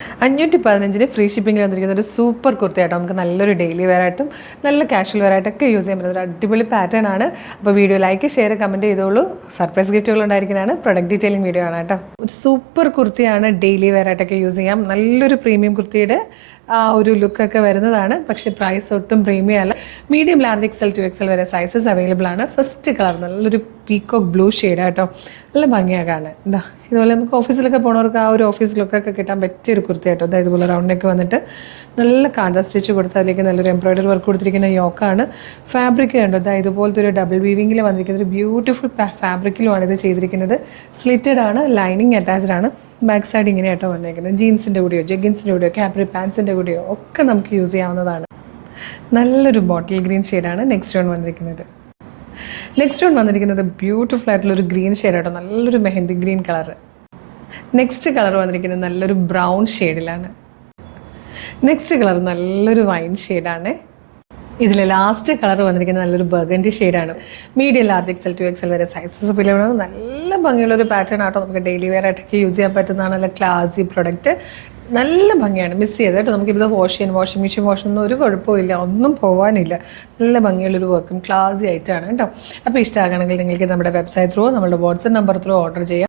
515 free ഷിപ്പിംഗിൽ വന്നിരിക്കുന്ന ഒരു super കുർത്തിയായിട്ട് നമുക്ക് നല്ലൊരു ഡെയിലി വെയർ ആയിട്ടും നല്ല കാഷ്വൽ വെയർ ആയിട്ടൊക്കെ യൂസ് ചെയ്യാൻ പറ്റുന്ന ഒരു അടിപൊളി പാറ്റേൺ ആണ്. അപ്പോൾ വീഡിയോ ലൈക്ക് ഷെയർ കമൻറ്റ് ചെയ്തോളൂ. സർപ്രൈസ് ഗിഫ്റ്റുകൾ ഉണ്ടായിരിക്കുന്നതാണ്. പ്രൊഡക്റ്റ് ഡീറ്റെയിലിംഗ് വീഡിയോ ആണ് കേട്ടോ. ഒരു സൂപ്പർ കുർത്തിയാണ്, ഡെയിലി വെയർ ആയിട്ടൊക്കെ യൂസ് ചെയ്യാം. നല്ലൊരു പ്രീമിയം കുർത്തിയുടെ ഒരു ലുക്കൊക്കെ വരുന്നതാണ്. പക്ഷേ പ്രൈസ് ഒട്ടും പ്രീമിയം അല്ല. Medium large XL to XL വരെ സൈസസ് അവൈലബിൾ ആണ്. ഫസ്റ്റ് കളർ നല്ലൊരു പീക്കോക്ക് ബ്ലൂ ഷെയ്ഡ് കേട്ടോ. നല്ല ഭംഗിയാകാണ്. എന്താ ഇതുപോലെ നമുക്ക് ഓഫീസിലൊക്കെ പോണവർക്ക് ആ ഒരു ഓഫീസ് ലുക്കൊക്കെ കിട്ടാൻ പറ്റിയൊരു കുർത്തി കേട്ടോ. അതായത് ഇതുപോലെ റൗണ്ടിനൊക്കെ വന്നിട്ട് നല്ല കാന്ത സ്റ്റിച്ച് കൊടുത്ത് അതിലേക്ക് നല്ലൊരു എംബ്രോയിഡറി വർക്ക് കൊടുത്തിരിക്കുന്ന യോക്കാണ്. ഫാബ്രിക് കണ്ടോ, അതായത് ഇതുപോലത്തെ ഒരു ഡബിൾ വീവിങ്ങിൽ വന്നിരിക്കുന്ന ഒരു ബ്യൂട്ടിഫുൾ ഫാബ്രിക്കിലുമാണ് ഇത് ചെയ്തിരിക്കുന്നത്. സ്ലിറ്റഡ് ആണ്, ലൈനിങ് അറ്റാച്ച്ഡ് ആണ്. ബാക്ക് സൈഡ് ഇങ്ങനെയായിട്ടോ വന്നിരിക്കുന്നത്. ജീൻസിൻ്റെ കൂടെയോ ജഗ്ഗിൻസിൻ്റെ കൂടെയോ ക്യാപ്രി പാൻസിൻ്റെ കൂടെയോ ഒക്കെ നമുക്ക് യൂസ് ചെയ്യാവുന്നതാണ്. നല്ലൊരു ബോട്ടിൽ ഗ്രീൻ ഷെയ്ഡാണ് നെക്സ്റ്റ് വൺ വന്നിരിക്കുന്നത്. ബ്യൂട്ടിഫുൾ ആയിട്ടുള്ളൊരു ഗ്രീൻ ഷെയ്ഡാട്ടോ. നല്ലൊരു mehndi green colour. Next colour വന്നിരിക്കുന്നത് നല്ലൊരു ബ്രൗൺ ഷെയ്ഡിലാണ്. നെക്സ്റ്റ് കളർ നല്ലൊരു വൈൻ ഷെയ്ഡാണ്. ഇതിൽ ലാസ്റ്റ് കളർ വന്നിരിക്കുന്നത് നല്ലൊരു ബർഗൻഡി ഷെയ്ഡാണ്. Medium large XL to XL വരെ സൈസസ് അവൈലബിൾ. നല്ല ഭംഗിയുള്ളൊരു പാറ്റേൺ ആട്ടോ. നമുക്ക് ഡെയിലി വെയർ ആയിട്ടൊക്കെ യൂസ് ചെയ്യാൻ പറ്റുന്നതാണ്. നല്ല ക്ലാസി പ്രൊഡക്റ്റ്, നല്ല ഭംഗിയാണ്. മിസ് ചെയ്ത് കേട്ടോ. നമുക്കിത് വാഷിംഗ് മെഷീൻ വാഷൊന്നും ഒരു കുഴപ്പമില്ല, ഒന്നും പോകാനില്ല. നല്ല ഭംഗിയുള്ളൊരു വർക്കും ക്ലാസി ആയിട്ടാണ് കേട്ടോ. അപ്പോൾ ഇഷ്ടമാകണമെങ്കിൽ നിങ്ങൾക്ക് നമ്മുടെ വെബ്സൈറ്റ് ത്രൂ, നമ്മുടെ വാട്സപ്പ് നമ്പർ ത്രൂ ഓർഡർ ചെയ്യാം.